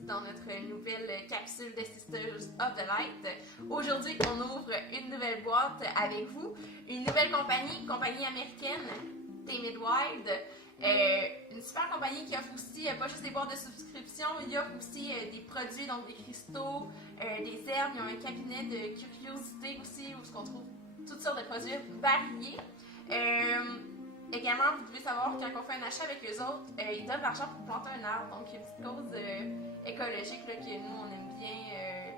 dans notre nouvelle capsule de Sisters of the Light. Aujourd'hui, on ouvre une nouvelle boîte avec vous, une nouvelle compagnie américaine, Timid Wild. Une super compagnie qui offre aussi pas juste des boîtes de subscription, il offre aussi des produits, donc des cristaux, des herbes, ils ont un cabinet de curiosité aussi où on trouve toutes sortes de produits variés. Également, vous devez savoir quand on fait un achat avec eux autres, ils donnent de l'argent pour planter un arbre, donc une petite cause écologique là, que nous on aime bien,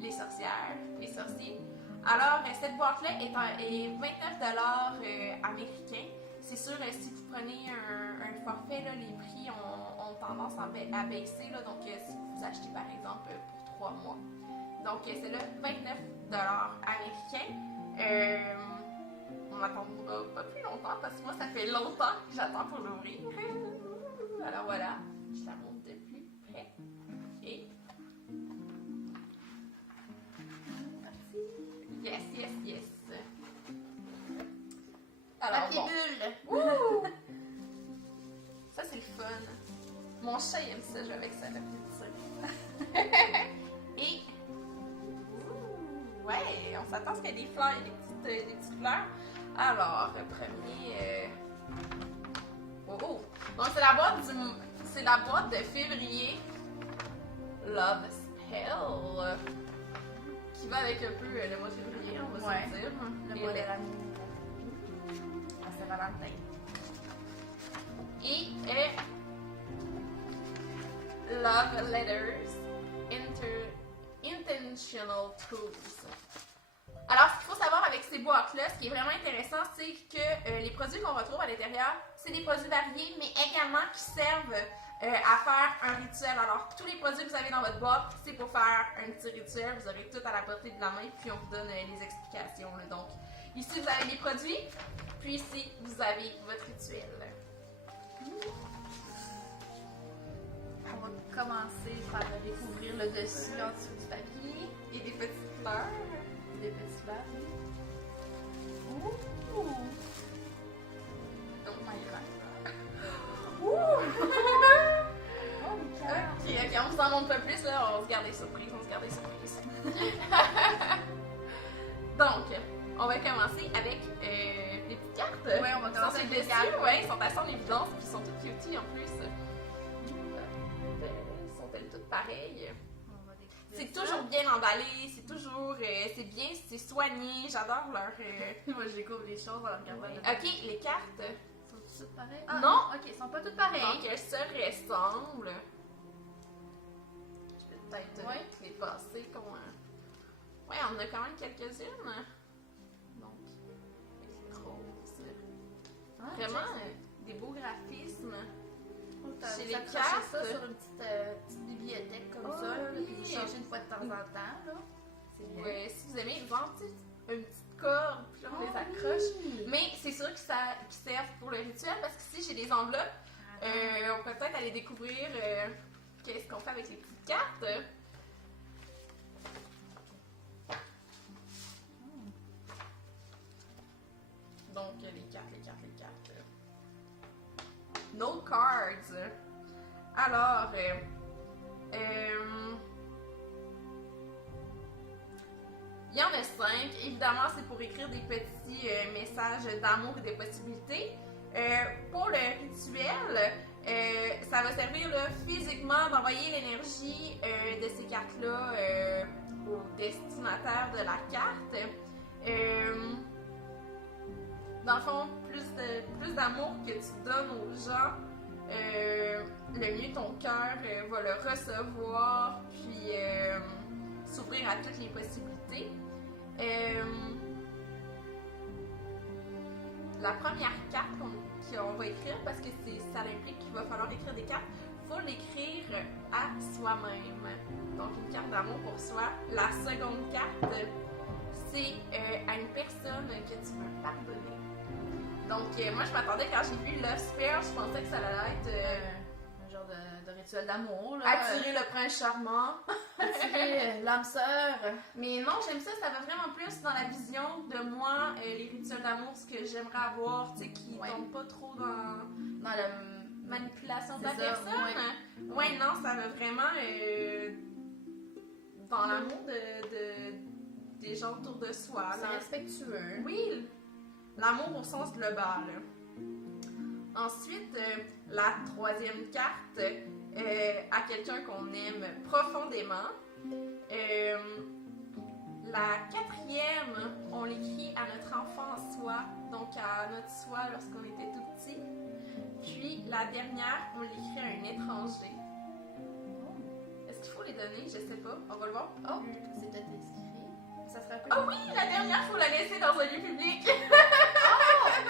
les sorcières, les sorciers. Alors, cette boîte-là est 29$ américains. C'est sûr, si vous prenez un forfait, là, les prix ont tendance à baisser. Là, donc, si vous achetez par exemple pour 3 mois. Donc, c'est là 29$ américains. On n'attendra pas plus longtemps parce que moi, ça fait longtemps que j'attends pour l'ouvrir. Alors voilà, je la montre de plus près. Et. Yes, yes, yes. Alors, Papier bon. bulle. Ouh! Ça, c'est le fun. Mon chat, il aime ça, je vais avec ça, le petit. Et. Ouh, ouais, on s'attend à ce qu'il y ait des fleurs, des petites fleurs. Alors, premier. Oh! Donc, c'est la boîte de février. Love Spell. Qui va avec un peu le mois de février, on va se dire. Le mois de l'amour. Ah, c'est Valentin. Et Love Letters Intentional Tools. Alors, ce qu'il faut savoir avec ces boîtes-là, ce qui est vraiment intéressant, c'est que les produits qu'on retrouve à l'intérieur, c'est des produits variés, mais également qui servent à faire un rituel. Alors, tous les produits que vous avez dans votre boîte, c'est pour faire un petit rituel. Vous aurez tout à la portée de la main, puis on vous donne les explications. Là. Donc, ici, vous avez les produits, puis ici, vous avez votre rituel. On va commencer par découvrir le dessus en dessous du papier. Et des petites fleurs. Des petits fleurs. Ouh! Oh my god. Ouh! Oh, Ok, on vous en montre pas plus, là, on se garde des surprises, Donc, on va commencer avec des petites cartes. Ouais, on va commencer avec les cartes. Ouais, ils sont assez en évidence, puis ils sont toutes cuties en plus. Sont-elles toutes pareilles? On va découvrir C'est ça. toujours bien emballé, c'est toujours, c'est bien, c'est soigné, j'adore leur... Moi, je découvre les choses en regardant le Ok, les cartes, Sont toutes pareilles? Non. Ok, ils sont pas toutes pareilles. donc elles se ressemblent. Je vais peut-être Ouais. les passer comme... Ouais, on en a quand même quelques-unes. Donc, avec les roses. Ah, Vraiment, check des beaux graphismes. ça. chez Vous les accrochez cartes. ça sur une petite bibliothèque comme Oh, ça, là, oui. puis vous changez une fois de temps en temps. Là. C'est bien. Ouais, si vous aimez, genre, tu sais, une petite corde, puis là, on les accroche. Oui. Mais c'est sûr qu'ils servent pour le rituel, parce que ici, j'ai des enveloppes. On peut peut-être aller découvrir qu'est-ce qu'on fait avec les petites cartes. Donc, les cartes. Note cards. Alors, il y en a 5. Évidemment, c'est pour écrire des petits messages d'amour et de possibilités. Pour le rituel, ça va servir là, physiquement d'envoyer l'énergie de ces cartes-là au destinataire de la carte. Dans le fond, plus d'amour que tu donnes aux gens, le mieux ton cœur va le recevoir, puis s'ouvrir à toutes les possibilités. La première carte qu'on va écrire, parce que ça implique qu'il va falloir écrire des cartes, il faut l'écrire à soi-même. Donc, une carte d'amour pour soi. La seconde carte, c'est à une personne que tu veux pardonner. Donc, moi, je m'attendais quand j'ai vu Love Spell, je pensais que ça allait être Un genre de rituel d'amour. Là. attirer le prince charmant. Attirer l'âme sœur. Mais non, j'aime ça, ça va vraiment plus dans la vision de moi, les rituels d'amour, ce que j'aimerais avoir, tu sais, qui Ouais. tombent pas trop dans... Dans le manipulation de la C'est ça, personne. Ouais, non, ça va vraiment dans l'amour des gens autour de soi. C'est respectueux. Oui, l'amour au sens global. Ensuite, la troisième carte, à quelqu'un qu'on aime profondément. La quatrième, on l'écrit à notre enfant en soi, donc à notre soi lorsqu'on était tout petit. Puis la dernière, on l'écrit à un étranger. Est-ce qu'il faut les donner? Je sais pas. On va le voir. Oh, c'est peut-être inscrit. Ça serait un peu. Ah oui, la dernière, faut la laisser dans un lieu public.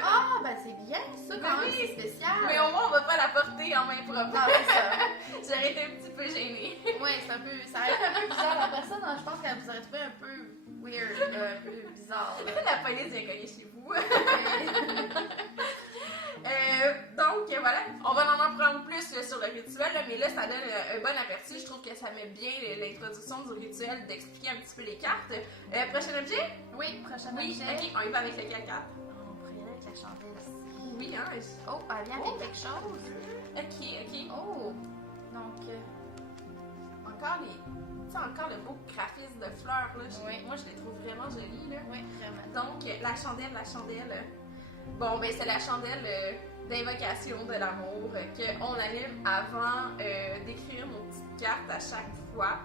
Ah, ben c'est bien ça, quand Ben même, oui. c'est spécial. Mais au moins, on va pas la porter en main propre. Ah, c'est ça. J'aurais été un petit peu gênée. Ouais, c'est un peu. Ça aurait été un peu bizarre. La personne, je pense qu'elle vous aurait trouvé un peu weird, là, un peu bizarre. Là. La police vient cogner chez vous. Donc voilà, on va en apprendre plus sur le rituel, là, mais là ça donne un bon aperçu. Je trouve que ça met bien l'introduction du rituel, d'expliquer un petit peu les cartes. Prochain objet? Oui, prochain Oui, objet. ok, on y va avec lequel carte? On pourrait y aller avec la chandelle ici. Oui, hein? Oh, elle vient avec quelque chose. Ok. Oh, donc. Encore encore le beau graphisme de fleurs, là. Oui. Moi, je les trouve vraiment jolies, là. Oui, vraiment. Donc, la chandelle. Bon, ben, c'est la chandelle d'invocation de l'amour qu'on allume avant d'écrire nos petites cartes à chaque fois.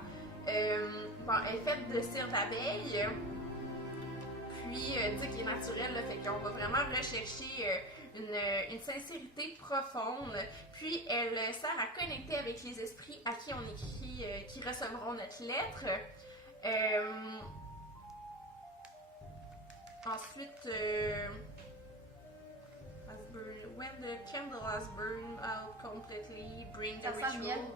Bon, elle est faite de cire d'abeille, puis, tu sais, qui est naturelle, là, fait qu'on va vraiment rechercher une sincérité profonde. Puis, elle sert à connecter avec les esprits à qui on écrit, qui recevront notre lettre. Ensuite, when the candle has burned out completely, bring the Ça sent le miel. ritual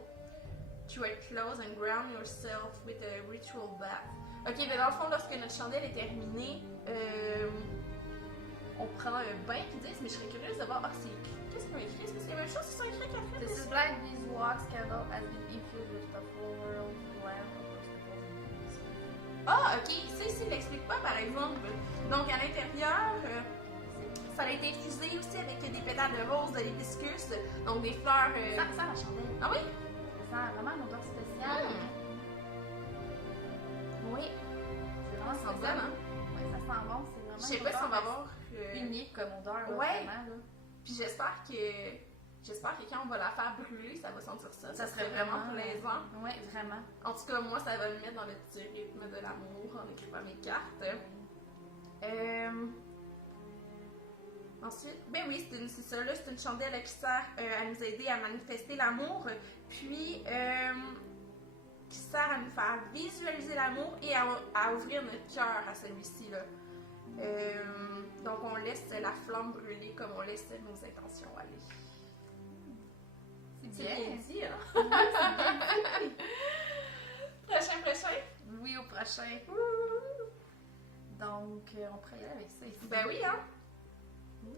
to a close and ground yourself with a ritual bath. Ok, mais dans le fond, lorsque notre chandelle est terminée, on prend un bain qui disent, mais je serais curieuse de voir. Ah, c'est écrit. Qu'est-ce qu'on a écrit? Est-ce que c'est la même chose? C'est ça écrit, Catherine? This is black beeswax candle has been infused with the floral lamp. Ah, ok. Ça, ici, il l'explique pas, par exemple. Donc, à l'intérieur, ça a été infusé aussi avec des pétales de rose, de l'hibiscus, donc des fleurs. Ça sent la chandelle. Ah oui? Ça sent vraiment une odeur spéciale. Oui. C'est vraiment Ça sent spécial. bon, hein? Oui, ça sent bon. C'est vraiment. Je sais pas si on va avoir. Unique comme odeur, là, Ouais. vraiment. Là. Puis j'espère que quand on va la faire brûler, ça va sentir ça. Ça serait vraiment vraiment plaisant. Oui, vraiment. En tout cas, moi, ça va me mettre dans le petit rythme de l'amour en écrivant mes cartes. Ensuite, ben oui, c'est ça, là, c'est une chandelle qui sert à nous aider à manifester l'amour, puis qui sert à nous faire visualiser l'amour et à ouvrir notre cœur à celui-ci, là. Donc, on laisse la flamme brûler comme on laisse nos intentions aller. C'est C'est bien. bien dit, hein? Prochain. Oui, au prochain. Donc, on pourrait y aller avec ça ici. Ben oui, hein?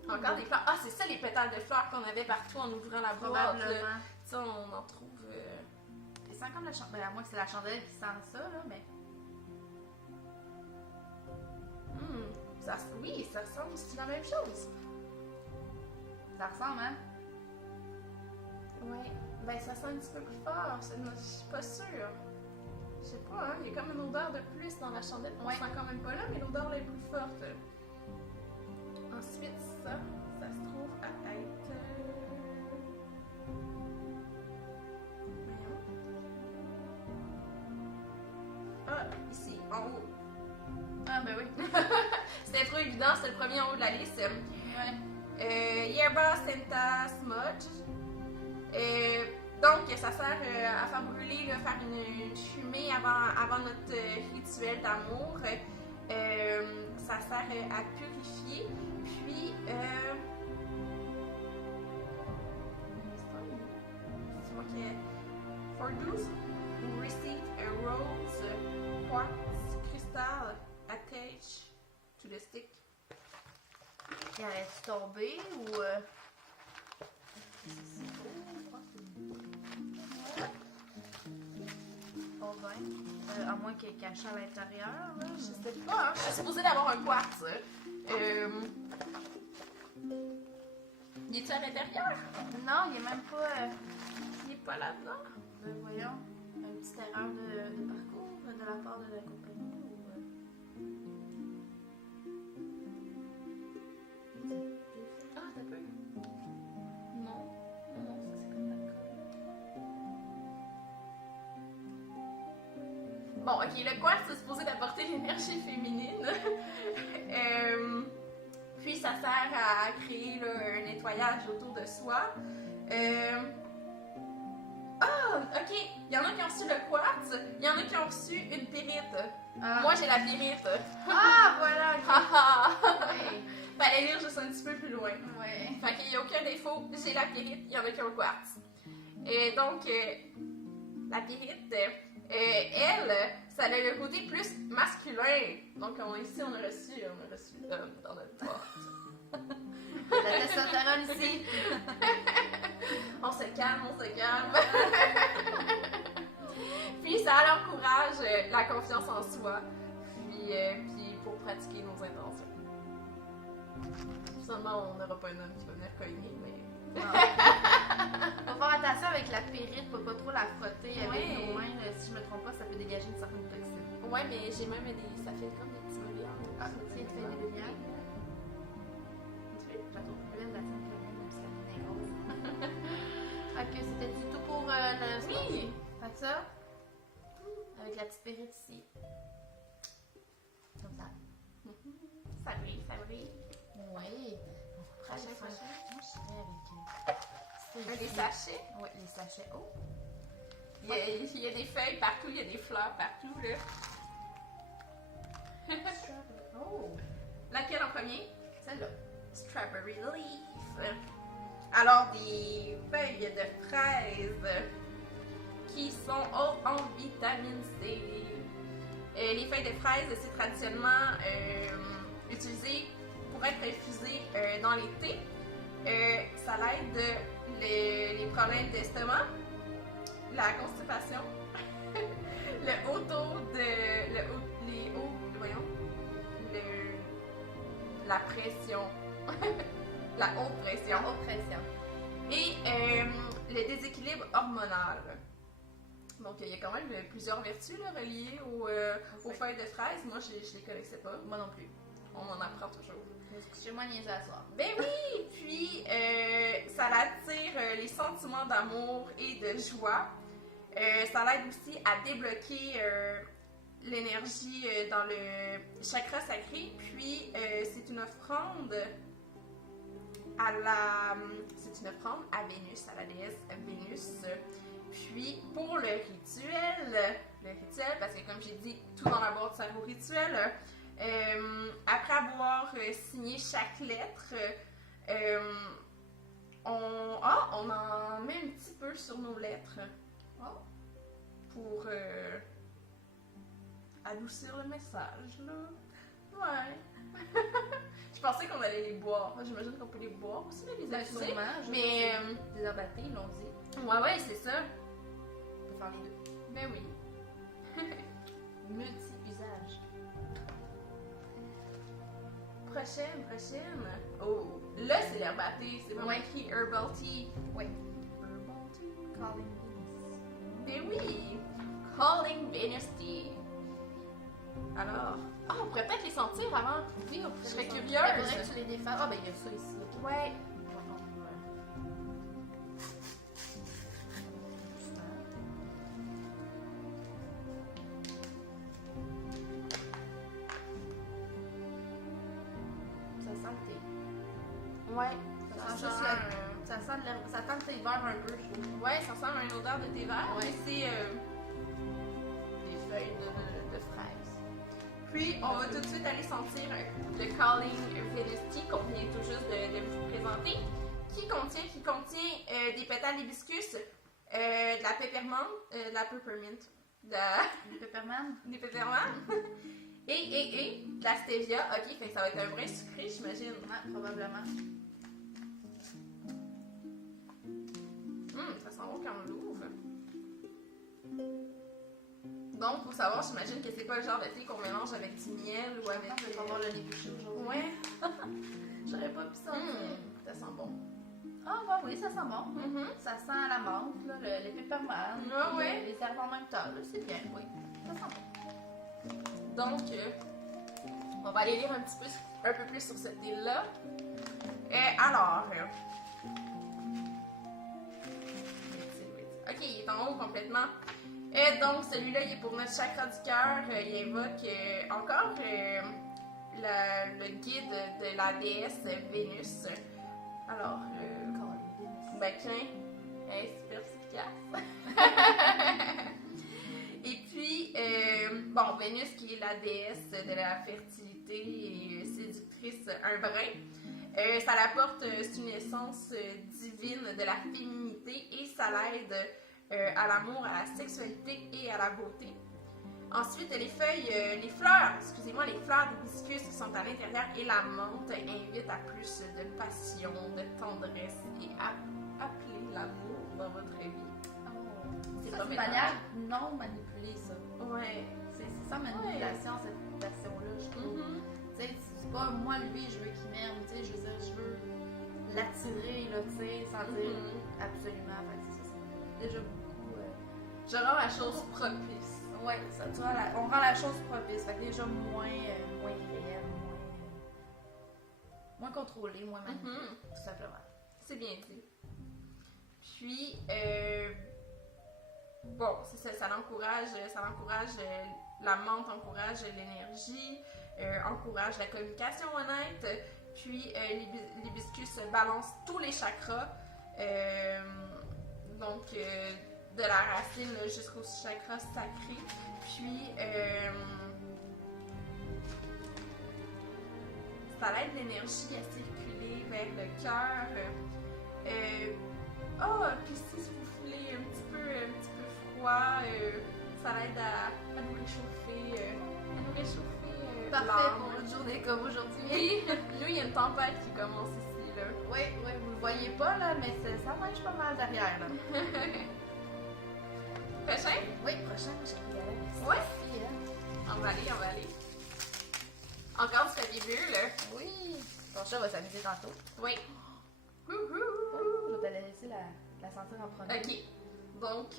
Encore des fleurs. Ah, c'est ça les pétales de fleurs qu'on avait partout en ouvrant la boîte. là. Probablement. Tu sais, on en trouve. Ça sent comme la chandelle. À moins que c'est la chandelle qui sent ça, là, mais. Oui, ça ressemble aussi la même chose. Ça ressemble, hein? Ouais. Ben, ça sent un petit peu plus fort. Je suis pas sûre. Je sais pas, hein? Il y a comme une odeur de plus dans la chandelle. On Ouais. sent quand même pas là, mais l'odeur là est plus forte. Ensuite, ça se trouve à être. Voyons. Ah, ici, en haut. Ah, ben oui. C'était trop évident, c'était le premier en haut de la liste. Ouais. Yerba Senta Smudge. Donc, ça sert à faire brûler, là, faire une fumée avant notre rituel d'amour. Ça sert à purifier. Puis, c'est moi qui ai. For those who receive a rose, quartz, crystal attached to the stick. Il aurait-tu tombé ou. Pas bien. À moins qu'il est caché à l'intérieur, là. Je sais pas, hein? Je suis supposée d'avoir un quartz. Il est-tu à l'intérieur? Non, il est même pas. Il est pas là-dedans. Voyons, une petite erreur de parcours de la part de la compagnie. Ah, t'as peu. Non, non, ça c'est comme d'accord. Bon, ok, le quartz est supposé d'apporter l'énergie féminine. Puis ça sert à créer là, un nettoyage autour de soi. Ah, ok, il y en a qui ont reçu le quartz, il y en a qui ont reçu une pyrite. Ah. Moi j'ai la pyrite. Ah, voilà! Haha! Oui. Fallait lire juste un petit peu plus loin. Ouais. Fait qu'il n'y a aucun défaut, j'ai la pyrite, il y en a qui ont le quartz. Et donc, la pyrite, elle, ça a le côté plus masculin. Donc, ici, on a reçu l'homme dans notre porte. La testostérone ici. On se calme, on se calme. Puis, ça encourage la confiance en soi. Puis pour pratiquer nos intentions. Seulement, on n'aura pas un homme qui va venir cogner, mais... Faut faire attention avec la pyrite, faut pas trop la frotter avec Ouais. nos mains. Là. Si je me trompe pas, ça peut dégager une certaine toxine. Ouais, mais j'ai même des... Ça fait comme des petits milliards. Ah, tiens, tu fais des lumières. J'attends plus la tienne que la mienne, même si la mienne est grosse. Ok, c'était du tout pour le... Oui! Fait que ça, avec la petite pyrite ici. Comme ça. Ça brille, ça brille. Oui. Prochain. Moi, je serais avec... Des sachets. Oui, les sachets. Oh! Il y a des feuilles partout, il y a des fleurs partout, là. Oh! Laquelle en premier? Celle-là. Strawberry leaf. Alors, des feuilles de fraises qui sont hautes en vitamine C. Les feuilles de fraises, c'est traditionnellement utilisé pour être infusé dans les thés. Ça l'aide les problèmes d'estomac, la constipation, la pression, la haute pression En haute pression. et le déséquilibre hormonal. Donc, il y a quand même plusieurs vertus là, reliées aux feuilles de fraises. Moi, je les connaissais pas. Moi non plus. On en apprend toujours. Chez moi, niaiser à soir. Ben oui! Puis, ça attire les sentiments d'amour et de joie. Ça l'aide aussi à débloquer l'énergie dans le chakra sacré. Puis, c'est une offrande c'est une offrande à Vénus, à la déesse Vénus. Puis, pour le rituel, parce que comme j'ai dit, tout dans la boîte sert au rituel. Après avoir signé chaque lettre, on en met un petit peu sur nos lettres pour adoucir le message, là. Ouais. Je pensais qu'on allait les boire. J'imagine qu'on peut les boire aussi, là, les infuser. Mais Des abattés, ils l'ont dit. ouais, c'est ça. On peut faire les deux. Ben oui. Multi-usage. Prochaine. Oh, là, c'est l'herbe à thé. C'est vraiment Ouais. écrit Herbal Tea. Oui. Herbal Tea. Calling Venus. Ben oui. Calling Venus Tea. Alors, on pourrait peut-être les sentir avant. Oui, on Je serais Il faudrait curieuse. que tu les défasses. Ah, ben il y a ça ici. Ok. Ouais. Ça sent le thé. Ouais. Ça sent Ça juste sent la... Ça sent l'herbe. Ça sent le thé vert un peu, je trouve. Ouais, ça sent une odeur de thé vert. Ouais. Mais c'est des feuilles de fraises. Puis, on va tout de suite aller sentir le Calling Venus Tea qu'on vient tout juste de vous présenter, qui contient des pétales d'hibiscus, de la peppermint, Le peppermint. des peppermint, et de la stevia. Ok, fait que ça va être un vrai sucré, j'imagine. Ouais, probablement. Ça sent bon quand on l'ouvre. Donc, faut savoir, j'imagine que c'est pas le genre de thé qu'on mélange avec du miel ou avec... Je vais pas voir le nez bouché aujourd'hui. Ouais. J'aurais pas pu sentir. Ça sent bon. Ah, bah oui, ça sent bon. Mhm. Ça sent la menthe, là, les peppermint, Ouais. les herbes en même temps, là, c'est bien, oui. Ça sent bon. Donc, on va aller lire un peu plus sur cette île-là. Alors, ok, il est en haut complètement. Donc, celui-là, il est pour notre chakra du cœur. Il invoque encore le guide de la déesse Vénus. Alors, ben, tiens, elle est super efficace. Et puis, bon, Vénus qui est la déesse de la fertilité et séductrice un brin. Ça l'apporte, c'est une essence divine de la féminité et ça l'aide à l'amour, à la sexualité et à la beauté. Ensuite, les fleurs d'hibiscus qui sont à l'intérieur et la menthe invitent à plus de passion, de tendresse et à appeler l'amour dans votre vie. C'est une manière non manipulée, ça. Ouais. C'est sans manipulation, cette passion-là, je trouve. Tu sais, c'est pas moi, lui, je veux qu'il m'aime, tu sais, je veux dire, je veux l'attirer, là, tu sais, sans dire absolument. Fait que c'est déjà beaucoup. Je rends la chose propice. Ouais, ça, tu vois, on rend la chose propice, fait que déjà moins réel, moins contrôlé, moins manipulé, tout simplement. C'est bien dit. Puis, bon, c'est ça l'encourage, la menthe encourage l'énergie, encourage la communication honnête, puis l'hibiscus balance tous les chakras, donc de la racine jusqu'au chakra sacré, puis ça aide l'énergie à circuler vers le cœur. Puis si vous voulez un petit peu froid, ça l'aide à nous réchauffer. Parfait pour une journée comme aujourd'hui. Oui, nous, il y a une tempête qui commence ici, là. Oui, vous le voyez pas, là, mais ça neige pas mal derrière, là. Prochain? Oui, prochain, j'ai y aller avec ça. Ouais. On va aller. Encore du fabuleux. Oui. Ton chat va s'amuser tantôt. Oui. Je vais te laisser la sentir en premier. Ok. Donc,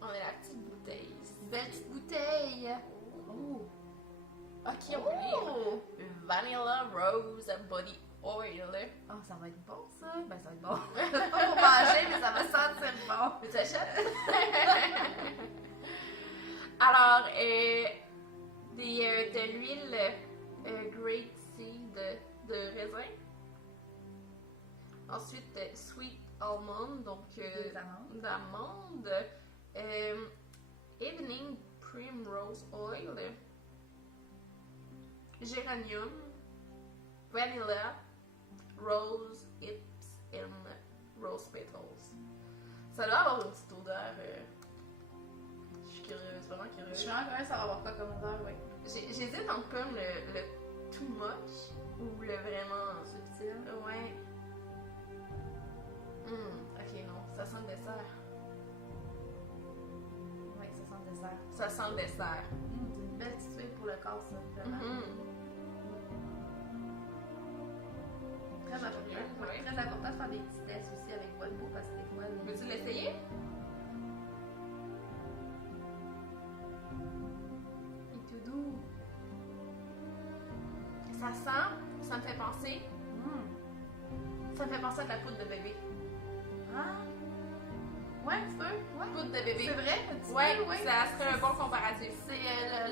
on a la petite bouteille. Belle petite bouteille. Oh. Ok, on va lire. Vanilla Rose Body Oil. Oh, ça va être bon, ça. Ben, ça va être bon. Pas pour manger, mais ça va sentir bon. Tu t'achètes? Alors, de l'huile Great Seed de raisin. Ensuite, Sweet Almond, donc d'amande. Evening Primrose Oil. Géranium. Vanilla. Rose Hips and Rose Petals. Ça doit avoir une petite odeur. Je suis curieuse, vraiment curieuse. Je suis vraiment curieuse, ça va avoir quoi comme odeur, oui. J'hésite entre comme le too much ou le vraiment Subtil. Ouais. Ok, non, ça sent le dessert. Oui, ça sent le dessert. Ça sent le dessert. C'est une belle petite huile pour le corps, ça, vraiment. Très important. Ouais. Très important de faire des petits tests aussi avec votre peau parce que des fois. Veux-tu l'essayer? Il est tout doux. Ça me fait penser. Ça me fait penser à de la poudre de bébé. Ah! Ouais, un petit peu. Ouais. Poudre de bébé. C'est vrai, un petit Ouais, peu, oui. ça serait un bon comparatif. C'est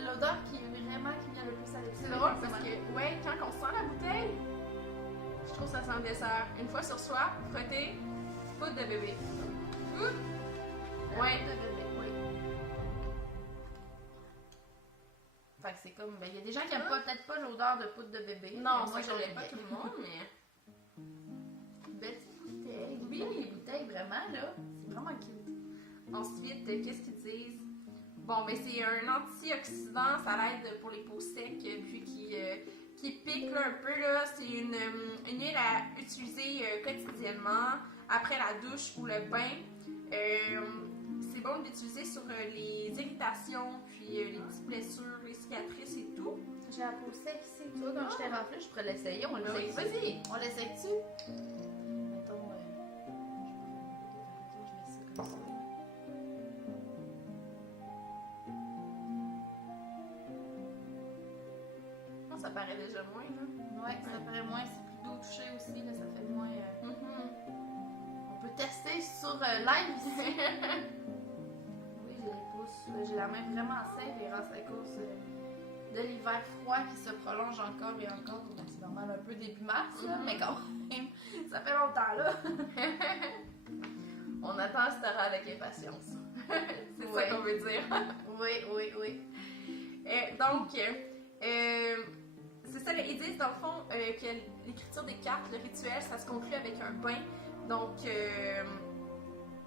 l'odeur qui vient le plus à l'esprit. C'est drôle parce que, ouais, quand on sent la bouteille, je trouve que ça sent le dessert. Une fois sur soi, frotter, poudre de bébé. Ouais. De bébé, oui. Fait que c'est comme. Ben, il y a des gens qui aiment peut-être pas l'odeur de poudre de bébé. Non, moi, ça, je l'aime pas bien. tout le monde, mais. Une belle petite bouteille. Oui, les bouteilles, vraiment, là. C'est vraiment cute. Ensuite, qu'est-ce qu'ils disent? Bon, ben c'est un antioxydant, ça l'aide pour les peaux secs, puis qui pique là, un peu. Là. C'est une huile à utiliser quotidiennement, après la douche ou le bain. C'est bon d'utiliser sur les irritations, puis les petites blessures, les cicatrices et tout. J'ai la peau sec ici, tu vois, quand je t'ai rempli, je pourrais l'essayer. On l'essaye. Vas-y! On l'essaye-tu? Mettons, ça paraît déjà moins, là. Ouais, ça paraît moins, c'est plus doux touché aussi, là, ça fait moins... On peut tester sur live ici. Oui, j'ai les pouces, j'ai la main vraiment sèche grâce à cause de l'hiver froid qui se prolonge encore et encore. Ben, c'est normal un peu début mars, là, mais quand même, ça fait longtemps, là. On attend cette heure avec impatience. C'est Ouais. ça qu'on veut dire. Oui. Donc, c'est ça, ils disent dans le fond que l'écriture des cartes, le rituel, ça se conclut avec un bain. Donc,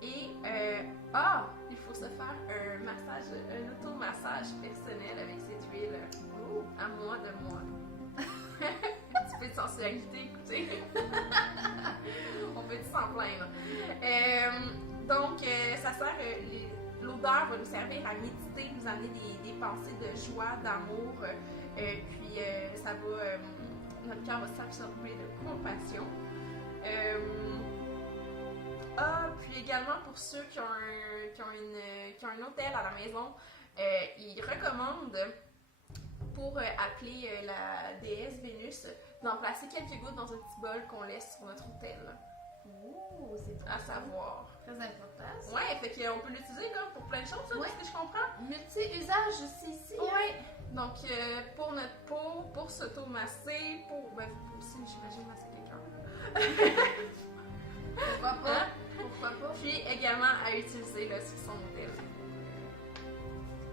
il faut se faire un massage, un automassage personnel avec cette huile. À moi de moi. Un petit peu de sensualité, écoutez. On peut s'en plaindre. Donc, ça sert, l'odeur va nous servir à méditer, nous amener des pensées de joie, d'amour, puis ça va, notre cœur va s'absorber de compassion. Puis également pour ceux qui ont un hôtel à la maison, ils recommandent pour appeler la déesse Vénus d'en placer quelques gouttes dans un petit bol qu'on laisse sur notre hôtel. Ouh, c'est À savoir. très important. Ça. Ouais, fait qu'on peut l'utiliser là, pour plein de choses, là, Ouais. de ce que je comprends. Multi-usage aussi ici. Ouais. Donc, pour notre peau, pour s'automasser, pour. Ben, aussi, j'imagine, masser quelqu'un. Pourquoi pas? Pourquoi pas? Puis également à utiliser là, sur son hôtel.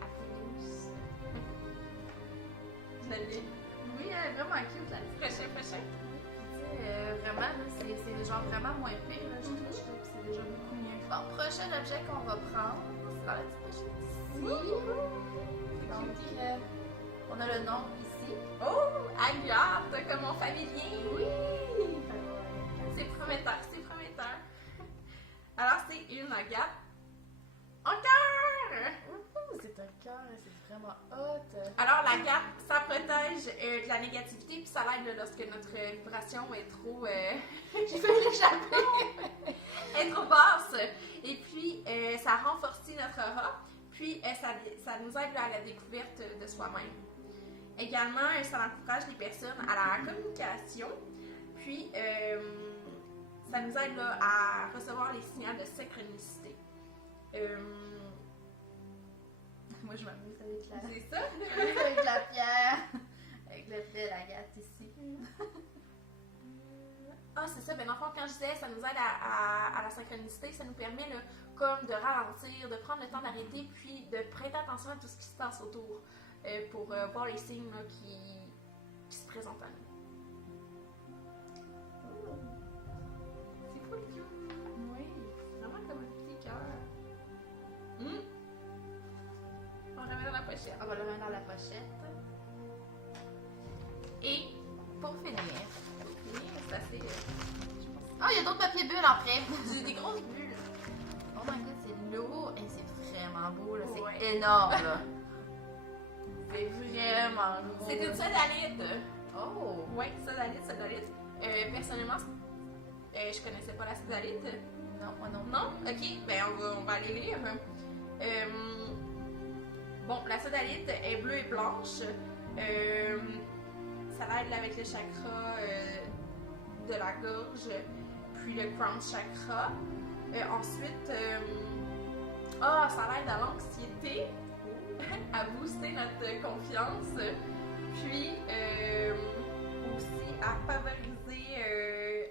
À Vénus. Vous l'aviez? Oui, elle est vraiment cute là. Prochain. Vraiment, là, c'est genre vraiment moins pire. Là, je trouve que c'est déjà beaucoup mieux. Bon, prochain objet qu'on va prendre, c'est dans la petite pochette ici. Donc, on a le nom ici. Oh! Agathe, comme mon familier! Oui! C'est prometteur. Alors, c'est une agate en cœur! Ouh, c'est un cœur, c'est vraiment hot. Alors, l'agate, ça protège de la négativité, puis ça l'aide là, lorsque notre vibration est trop. qui veut l'échapper! est trop basse. Et puis, ça renforce notre aura, puis ça nous aide là, à la découverte de soi-même. Également, ça encourage les personnes à la communication, puis ça nous aide là, à recevoir les signaux de synchronicité. Moi, je m'amuse avec la... C'est ça? avec la pierre, avec le fait de la gâte ici. Ah, c'est ça. Ben, dans le fond, quand je disais, ça nous aide à la synchronicité, ça nous permet là, comme de ralentir, de prendre le temps d'arrêter, puis de prêter attention à tout ce qui se passe autour pour voir les signes là, qui se présentent à nous. C'est cool, cute. Oui. Vraiment comme un petit cœur. On remet dans la pochette. On va le remettre dans la pochette. Et pour finir, c'est assez. Ah, il y a d'autres papiers bulles après. J'ai des grosses bulles. Oh my god, c'est lourd et c'est vraiment beau, là. C'est Ouais. énorme, là. C'est vraiment lourd. C'est une sodalite. Oh! Oui, sodalite. Personnellement, je connaissais pas la sodalite. Non, moi non. Non? Ok, ben on va aller lire. Bon, la sodalite est bleue et blanche. Ça l'aide avec le chakra de la gorge, puis le crown chakra. Ensuite, ça l'aide à l'anxiété, à booster notre confiance, puis aussi à favoriser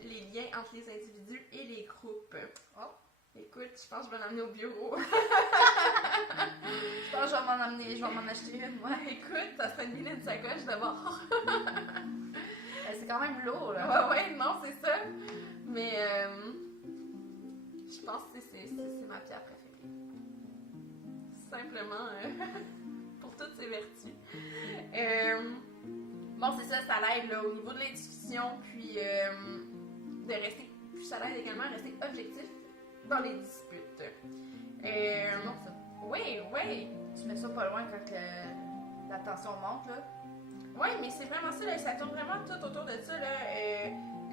les liens entre les individus et les groupes. Oh, écoute, je pense que je vais l'emmener au bureau. Je pense que je vais m'en acheter une, moi. Écoute, ça serait une mini de sacoche d'abord. C'est quand même lourd, là. Ouais, non, c'est ça. Mais je pense que c'est ma pierre préférée. Simplement pour toutes ses vertus. Bon, c'est ça l'aide là, au niveau de l'intuition, puis de rester. Puis ça l'aide également à rester objectif dans les disputes. C'est bon, ça. Oui. Tu mets ça pas loin quand la tension monte, là. Oui, mais c'est vraiment ça, là, ça tourne vraiment tout autour de ça. Là,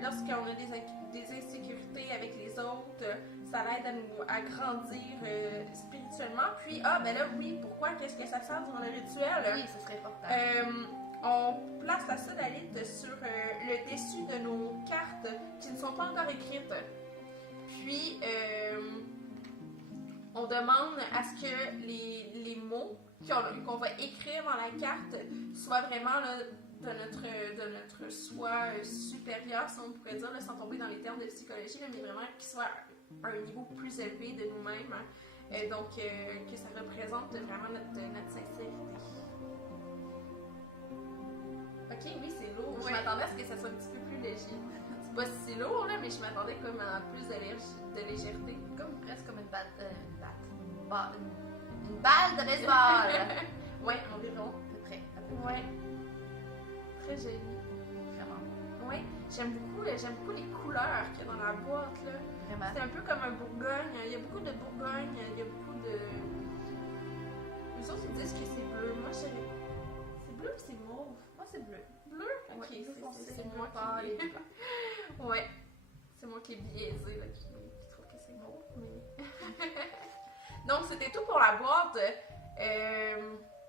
lorsqu'on a des insécurités avec les autres, ça l'aide à grandir spirituellement. Puis, ben là, oui, pourquoi? Qu'est-ce que ça sert durant le rituel? Oui, ça serait important. on place la sodalite sur le dessus de nos cartes qui ne sont pas encore écrites. Puis, on demande à ce que les mots qu'on va écrire dans la carte soient vraiment là, de notre soi supérieur, si on pourrait dire, là, sans tomber dans les termes de psychologie, là, mais vraiment qu'ils soient à un niveau plus élevé de nous-mêmes. Donc, que ça représente vraiment notre sincérité. Ok, oui, c'est lourd. Ouais. Je m'attendais à ce que ça soit un petit peu plus léger. C'est pas si lourd, là, mais je m'attendais comme à plus de légèreté. Presque comme une balle de baseball. Ouais, environ. À peu près. Ouais. Très joli. Vraiment. Ouais. J'aime beaucoup les couleurs qu'il y a dans la boîte, là. Vraiment. C'est un peu comme un Bourgogne. Il y a beaucoup de Bourgogne, il y a beaucoup de... Les autres, ils disent que c'est bleu. Moi, je dirais... C'est bleu ou c'est mauve? Moi, c'est bleu. Bleu? Ok, Ouais, bleu foncé, c'est bleu moi pâle qui... et blanc. Ouais. C'est moi qui est biaisée, là, qui trouve que c'est mauve, mais... Donc, c'était tout pour la boîte.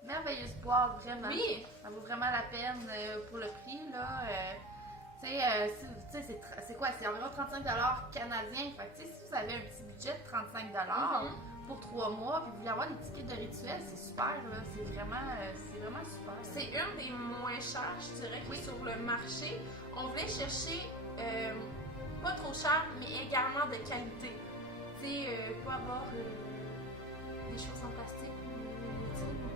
Merveilleuse boîte, vraiment. Oui! Ça vaut vraiment la peine pour le prix, là. C'est quoi? C'est environ 35$ canadiens. Fait que, tu sais, si vous avez un petit budget de 35$ pour 3 mois, puis vous voulez avoir des tickets de rituel, c'est super, là. C'est vraiment super. C'est une des moins chères, je dirais, qui est sur le marché. On voulait chercher pas trop cher, mais également de qualité. Tu sais, pas avoir des choses en plastique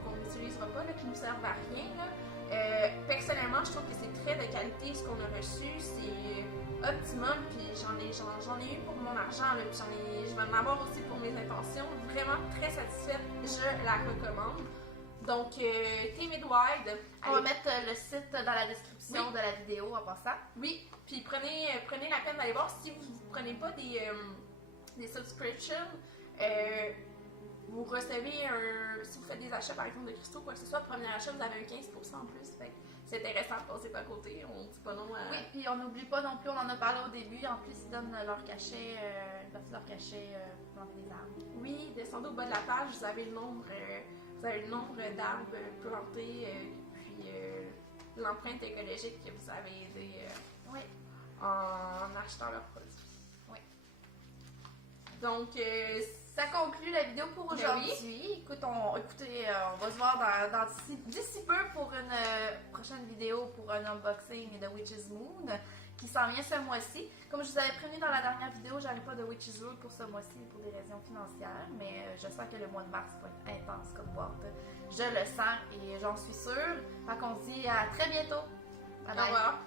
qu'on n'utilisera pas, là, qui nous servent à rien, là. Personnellement, je trouve que c'est très de qualité ce qu'on a reçu, c'est optimum, puis j'en ai eu pour mon argent, là, puis je vais en avoir aussi pour mes intentions. Vraiment très satisfaite, je la recommande. Donc, Timid Wide. On va mettre le site dans la description de la vidéo en passant. Oui, puis prenez la peine d'aller voir. Si vous ne prenez pas des subscriptions, vous recevez si vous faites des achats par exemple de cristaux, quoi que ce soit, le premier achat, vous avez un 15% en plus. Fait que c'est intéressant de passer à côté. On dit pas non à... Oui, puis on n'oublie pas non plus, on en a parlé au début, en plus ils donnent leur cachet, une partie de leur cachet pour planter des arbres. Oui, descendez au bas de la page, vous avez le nombre d'arbres plantés, puis l'empreinte écologique que vous avez aidé Oui. en achetant leurs produits. Oui. Donc, ça conclut la vidéo pour Ben aujourd'hui. Écoutez, on va se voir d'ici peu pour une prochaine vidéo pour un unboxing de Witch's Moon qui s'en vient ce mois-ci. Comme je vous avais prévenu dans la dernière vidéo, j'avais pas de Witch's Moon pour ce mois-ci pour des raisons financières, mais je sens que le mois de mars va être intense comme boîte. Je le sens et j'en suis sûre. Fait qu'on se dit à très bientôt. Bye au bye. revoir.